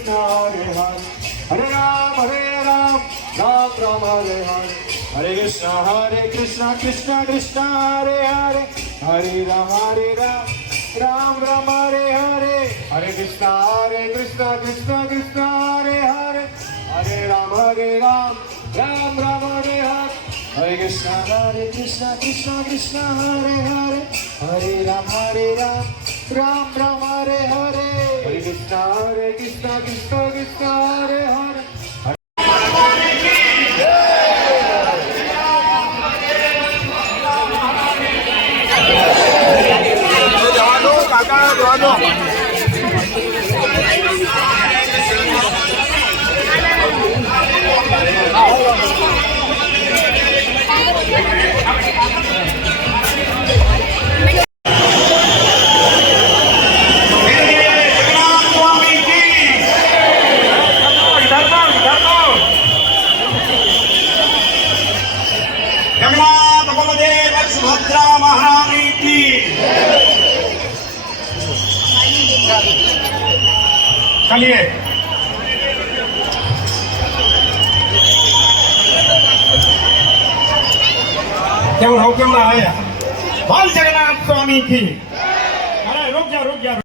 Krishna Hare Hare Hare Ram Ram Ram Hare Hare Hare Krishna Krishna Krishna Hare Hare Hare Ram Ram Ram Hare Hare Hare Krishna Krishna Krishna Hare Hare Hare Ram Ram Ram Hare Hare Hare Krishna Krishna Krishna Hare Hare Hare Ram Ram Ram Hare Hare Hare Krishna Krishna Krishna Hare Hare Subhadra महारानी की चलिए केवल हुक्म ना है बाल जगन्नाथ स्वामी की